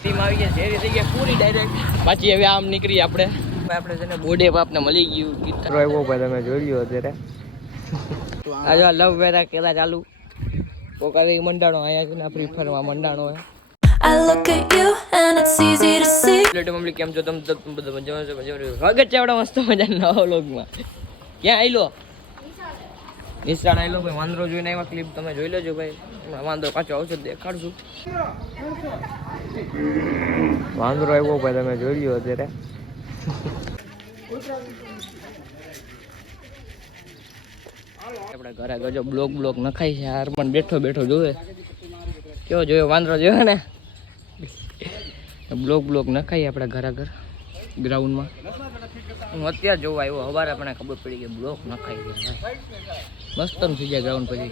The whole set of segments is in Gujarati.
ટીમ આવી ગયા શેરી થઈ ગયા પૂરી ડાયરેક્ટ પાછી હવે આમ નીકળી આપણે. આપણે છે ને બોડે બાપને મળી ગયું ગીત. આવ્યો ભાઈ તમે જોઈ લ્યો અત્યારે. આજે લવ વેરા કેલા ચાલુ. પોકારી મંડાણો અહીંયા છે ને ફ્રી ફાયરમાં મંડાણો હોય I look at you and it's easy to see. Plate mummy કેમ છો? તમે બધા મજામાં છો? મજામાં? સ્વાગત છે આપણા મસ્ત મજાના નવા વ્લોગમાં ક્યાં આયલો? નિશાળ આવેલો ભાઈ, વાંદરો જોઈને આવ્યા ક્લિપ તમે જોઈ લેજો ભાઈ. હમણાં વાંદરો પાછો આવશે દેખાડશું. વાંદરો આવ્યો ભાઈ, તમે જોઈ લ્યો અત્યારે. આપણે ઘરે ગજો બ્લોક બ્લોક નખાય છે, હાર પણ બેઠો બેઠો જોવે. કેવો જોયો વાંદરો, જોયો ને? બ્લોક બ્લોક નખાય આપણા ઘર ગ્રાઉન્ડમાં. હું અત્યારે જોવા આવ્યો, હવારે આપણે ખબર પડી કે બ્લોક નખાઈ ગયા ભાઈ મસ્ત થઈ જાય ગ્રાઉન્ડ પછી.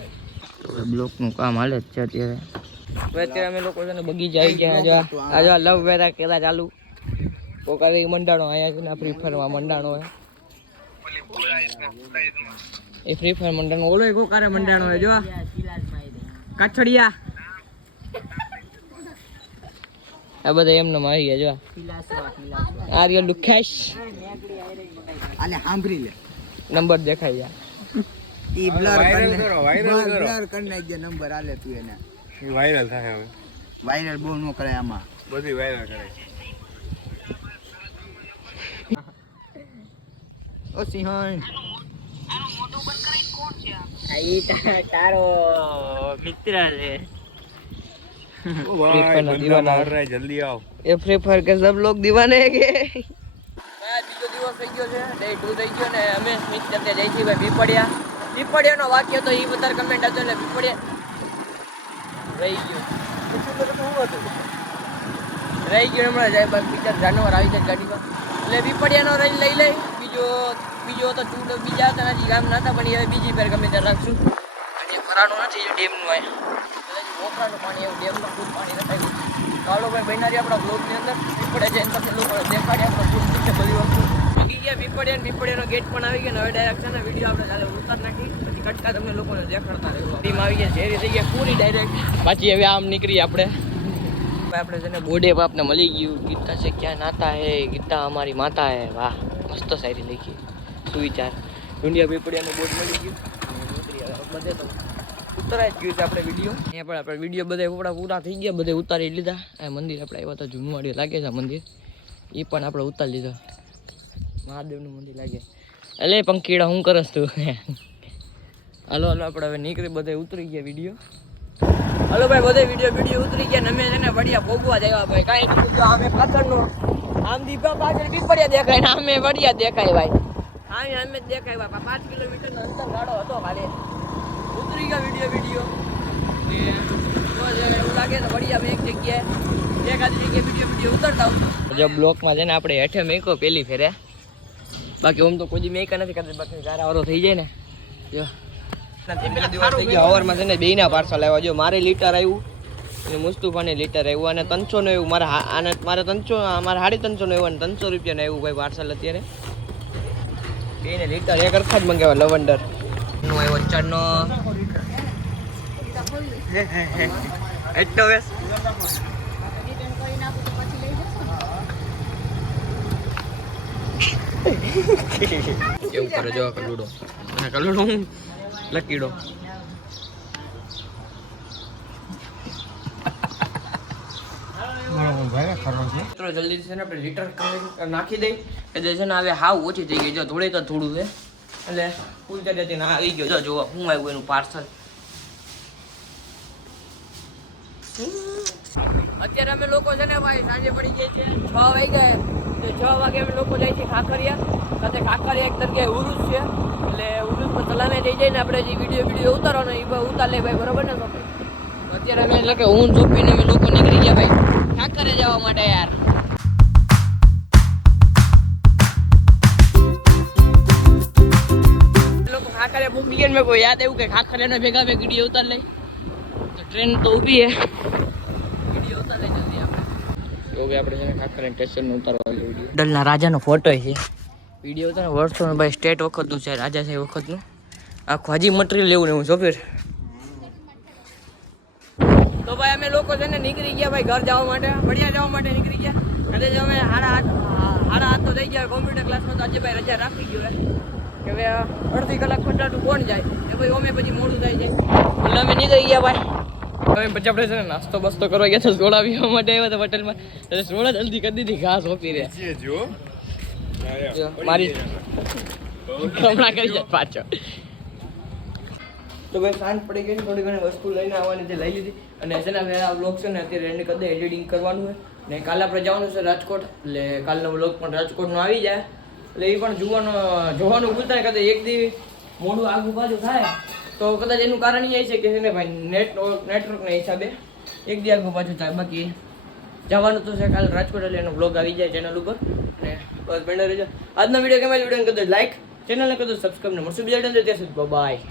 બ્લોકનું બ્લોકનું કામ હાલે જ છે અત્યારે. અત્યારે અમે લોકો છે ને બગીચા આવી ગયા આજે આજે લવ વેરા કેલા ચાલુ. પોકારી મંડાણો અહીંયા છે ને ફ્રી ફાયરમાં મંડાણો હોય એ ફ્રી ફાયર મંડાણો. ઓલો એક કોકારે મંડાણો હોય જો કાછડિયા. આ બધા એમને મારી ગયા જો આર્ય લુખાશ. આને સાંભળી લે. નંબર દેખાઈ ગયા ઈ બ્લર કરી વાયરલ બ્લર કરી. નાખજે નંબર આલે તું એને. ઈ વાયરલ થાય હવે. વાયરલ બહુ નો કરાય આમાં. બધી વાયરલ કરાય ઓ સિંહણ. જલ્દી આવ. એ ફ્રી ફાયર કે સબ લોગ દીવાને કે? દિવસ થઈ ગયો છે ડે ટુ થઈ ગયો ને અમે સ્મિત તમને જય પીપળિયા પીપળિયાનો વાક્ય તો એ વધારે કમેન્ટ હતો એટલે પીપળિયા રહી ગયો. રહી ગયો હમણાં જાય બીજા જાનવર આવી જાય ગાડીમાં. એટલે પીપળિયાનો રહી લઈ લઈ બીજો બીજો તો ટુ બીજા હતા હજી ગામ ના હતા, પણ એ બીજી ફેર ગમે ત્યારે રાખશું. હજી ભરાણું નથી જો ડેમનું હોય. મોકરાનું પાણી એવું ડેમનું ખૂબ પાણી નથી કાળો ભાઈ બહેનારી આપણા બ્લોગની અંદર. પીપળે જઈને પછી લોકો દેખાડે આપણો ખૂબ છે બધી વસ્તુ. ગયા પીપળિયા પીપળિયાનો ગેટ પણ આવી ગયો હવે ડાયરેક્ટ છે ને વીડિયો આપણે ચાલે તમને લોકોને દેખાડતા રહેવું ટીમ આવી ગયા ઝેરી થઈ ગયા પૂરી ડાયરેક્ટ પાછી હવે આમ નીકળી આપણે. આપણે છે ને બોડે બાપને મળી ગયું. ગીતા છે ક્યાં નાતા હે? ગીતા અમારી માતા હે. વાહ મસ્ત શાયરી લખી. સુવિચાર. દુનિયા પીપળિયાનું બોર્ડ મળી ગયું. નીકળી બધે તો ઉતરાઈ જ ગયું છે આપણે વીડિયો. અહીંયા પણ આપણે વીડિયો બધા પૂરા થઈ ગયા બધે ઉતારી લીધા. મંદિર આપણે આવ્યા તો જૂનવાડી લાગે છે મંદિર. એ પણ આપણે ઉતારી લીધો. મહાદેવનું મંદિર લાગે. એટલે પંખીડા હું કરસ તું? હાલો હાલો, આપણે હવે નીકળી બધે ઉતરી ગયા વીડિયો હલો ભાઈ, બધે વીડિયો વીડિયો ઉતરી ગયા અમે છે ને વડિયા ભોગવા જવા ભાઈ. કાંઈ નહીં અમે પાછળનો આમ દીપા પાછળ પીપળિયા દેખાય ને અમે વડિયા દેખાય ભાઈ. હા અમે દેખાય ભાઈ પાંચ કિલોમીટરનો અંતર ગાડો હતો ખાલી. ઉતરી ગયા વીડિયો વીડિયો એવું લાગે તો વળી એક જગ્યાએ એકાદી જગ્યાએ વીડિયો વીડિયો ઉતરતા આવશું. જો બ્લોકમાં જઈને આપણે હેઠે મેકો પેલી ફેરે. બાકી આમ તો કોઈ મેકા નથી કરતા, બાકી ચારા વારો થઈ જાય ને. જો. હવારમાં છે ને પાર્સલ આવ્યા. જો મારે લીટર આવ્યું અને મુસ્તુફાને લીટર આવ્યું અને ત્રણસો નું આવ્યું. મારે આને મારે ત્રણસો મારે સાડી ત્રણસો નું આવ્યું અને ત્રણસો રૂપિયાનું આવ્યું ભાઈ પાર્સલ અત્યારે. બેને લીટર એક અરખા જ મંગાવ્યા લવંડર. નો આવ્યો ચણનો. એટલો વેસ. કેવું કરે જો કલુડો? અને કલુડો હું લકીડો. મિત્રો જલ્દી છે ને આપણે લીટર નાખી દઈ. એટલે છે ને હવે હાવ ઓછી થઈ ગઈ જો થોડી તો થોડું છે. એટલે ફૂલ ના આવી ગયો. જો જોવા હું આવ્યું એનું પાર્સલ અત્યારે અમે લોકો છે ને ભાઈ સાંજે પડી ગઈ છે, છ વાગે તો છ વાગે અમે લોકો જાય છે ખાખરિયા. સાથે ખાખરિયા એક તરીકે ઉરુસ છે. એટલે ઉરુસ પર ચલાને જઈ જઈને આપણે જે વીડિયો વીડિયો ઉતારવાનો એ ભાઈ ઉતાર ભાઈ, બરોબર ને અત્યારે અમે એટલે કે હું ચોપીને અમે લોકો નીકળી ગયા ભાઈ. ખાખરે જવા માટે યાર. ખાખરે પૂકી લીએ મેં કોઈ યાદ એવું કે ખાખરે ભેગા ભેગ ઉતાર લઈ? તો ટ્રેન તો ઊભી હે વીડિયો ઉતાર લઈ જલ્દી આપણે તો કે છે ને ડલના રાજાનો ફોટો છે. વીડિયો તો વર્ષો ભાઈ સ્ટેટ વખતનું છે, રાજા સાહેબ વખતનું. આખું હજી મટીરિયલ લેવું ને હું સોફેર તો ભાઈ અમે લોકો છે ને નીકળી ગયા ભાઈ ઘર જવા માટે, વડિયા જવા માટે નીકળી ગયા. અને અમે સાડા આઠ સાડા આઠ તો થઈ ગયા કોમ્પ્યુટર ક્લાસમાં તો આજે ભાઈ રજા રાખી ગયો કે હવે અડધી કલાક પટાટું કોણ જાય? એ ભાઈ અમે પછી મોડું થઈ જાય. એટલે અમે નીકળી ગયા ભાઈ. હવે પછી આપણે છે ને નાસ્તો બસ્તો કરવા ગયા છે સોડા પીવા માટે આવ્યા હતા હોટલમાં. એટલે સોડા જલ્દી કરી દીધી ઘાસ ઓપી રહે જો મારી હમણાં કરી જાય પાછો. તો ભાઈ સાંજ પડી ગઈ થોડી ઘણી વસ્તુ લઈને આવવાની તે લઈ લીધી. અને છે ને હવે આ બ્લોગ છે ને અત્યારે એન્ડ કરી દે એડિટિંગ કરવાનું હોય ને કાલે આપણે જવાનું છે રાજકોટ એટલે કાલનો બ્લોગ પણ રાજકોટનો આવી જાય. એટલે એ પણ જોવાનું જોવાનું ભૂલતા કદાચ એક દી મોડું આગુ બાજુ થાય. તો કદાચ એનું કારણ એ છે કે છે ને ભાઈ નેટ નેટવર્કના હિસાબે એક દી આગળ પાછું થાય. બાકી જવાનું તો છે કાલે રાજકોટ એટલે એનો બ્લોગ આવી જાય ચેનલ ઉપર. અને બસ બેન્ડર રહેજો. આજનો વીડિયો કેમ વીડિયો કદાચ લાઈક ચેનલને કદાચ સબસ્ક્રાઈબ ને મળશું. બીજા ત્યાં સુધી બાય